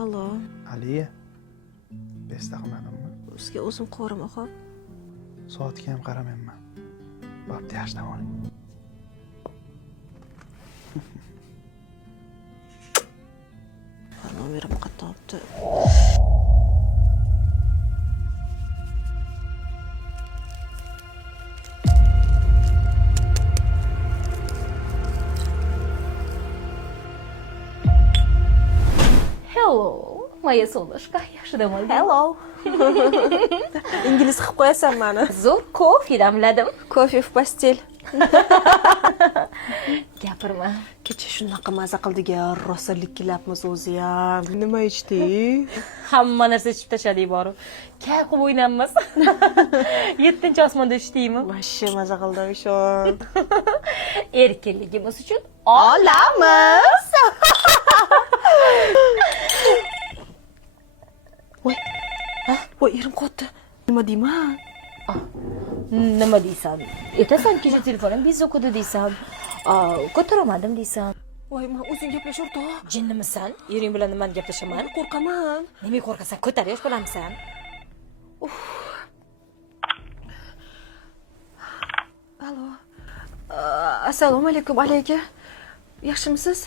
Allo. Aliya. Besta qilmadimmi? Sizga o'zim qo'raman, xo'p. Soatga ham qaramayman. Bo'pti, yaxshi dam oling. Nomerim qayerdan olibdi? Hello, moya солнышко. Yaxshi dam olding? Hello. Ingliz qilib qo'yasan meni. Zo'r kofe damladim. Kofe в постель. Gapirma. Kecha shunaqa maza qildik-ya, rosa likkilabmiz o'zi ham. Nima ichding? Hamma narsa ichib tashladik boru. Kay qilib o'ynaymiz. 7-osmonda ishdingmi? Vashshe maza qildim shon. Erkinligimiz uchun Olamiz. Voy. Voy, erim qotdi. Nima deyman? nima deysan? Aytasan, kecha telefonim bezib o'qidi deysan. Ko'tarolmadim deysan. Voy, men o'zing gaplash o'rtoq. Jinnimisan? Ering bilan nimani gaplashaman? Qo'rqaman. Nima qo'rqasan? Ko'tar, yosh bolamisan. Allo. Assalomu alaykum, aka. Yaxshimisiz?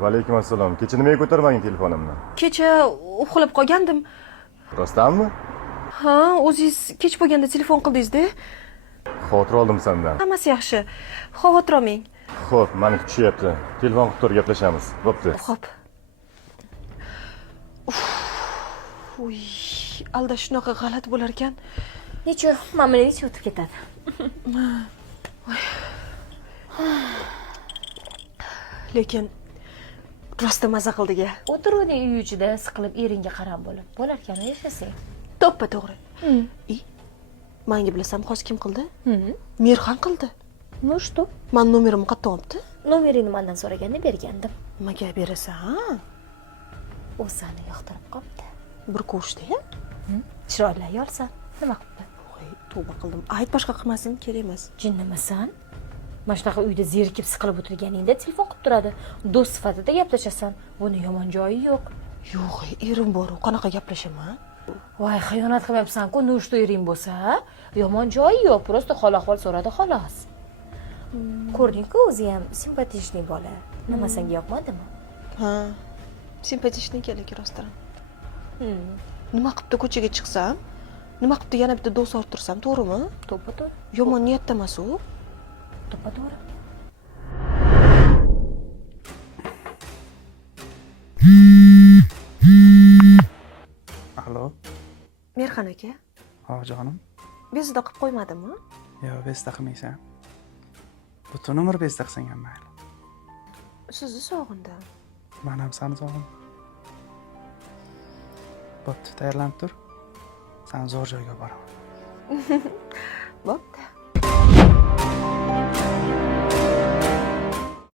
Va alaykum assalom. Kecha nimaga ko'tarmading telefonimni? Kecha uxlab qolgandim. Rostdanmi? Ha, o'zingiz kech bo'lganda telefon qildingiz-da. Xavotir oldim sendan. Hammasi yaxshi. Xavotir olmang. Xo'p, meni kutishyapti. Telefon qilib tur, gaplashamiz. Bo'pti. Xo'p. Uy, alda shunaqa g'alati bo'lar ekan. Necha, mamlakat o'tib ketadi. Lekin rosta maza qildik-a. O'tiruvding uy ichida siqilib eringga qarab bo'lib. Bo'larkan, yashasang. To'ppa to'g'ri. Menga bilasam, hozir kim qildi? Merxan qildi. Ну что? Men nomerimni qayerdan olibdi? Nomeringni mendan so'raganda bergandim. Nimaga berasan, ha? U seni yoqtirib qopti. Bir ko'rishdi-ya. Chiroyli ayolsan. Nima qildi? Voy, tavba qildim. Ayt boshqa qilmasin, kerak emas. Jinnimisan? Mana shunaqa uyda zerikib siqilib o'tirganingda telefon qilib turadi. Do'st sifatida gaplashasan. Buni yomon joyi yo'q. Yo'q, erim bor, qanaqa gaplashaman? Voy, xiyonat qilmayapsan-ku, nushto ering bo'lsa, yomon joyi yo'q. Просто hol-ahvol so'radi xolos. Ko'rding-ku, o'zi ham simpatичный bola. Nima senga yoqmadimi? Ha. Simpatичный kerak rostdan. Nima qilibdi ko'chaga chiqsam? Nima qilibdi yana bitta do'st orttirsam, to'g'rimi? To'ppa-to'g'ri. Yomon niyatda emas u. To'ppa-to'g'ri. Allo. Merxan aka, Ha, jonim. bezda qilib qo'ymadimmi? Yo'q, besta qilmaysan. Butun umr besta qilsang ham mayli. Sizni sog'indim. Men ham seni sog'indim. Bo'pti, tayyorlanib tur. Sen zo'r joyga boraman. Bo'pti.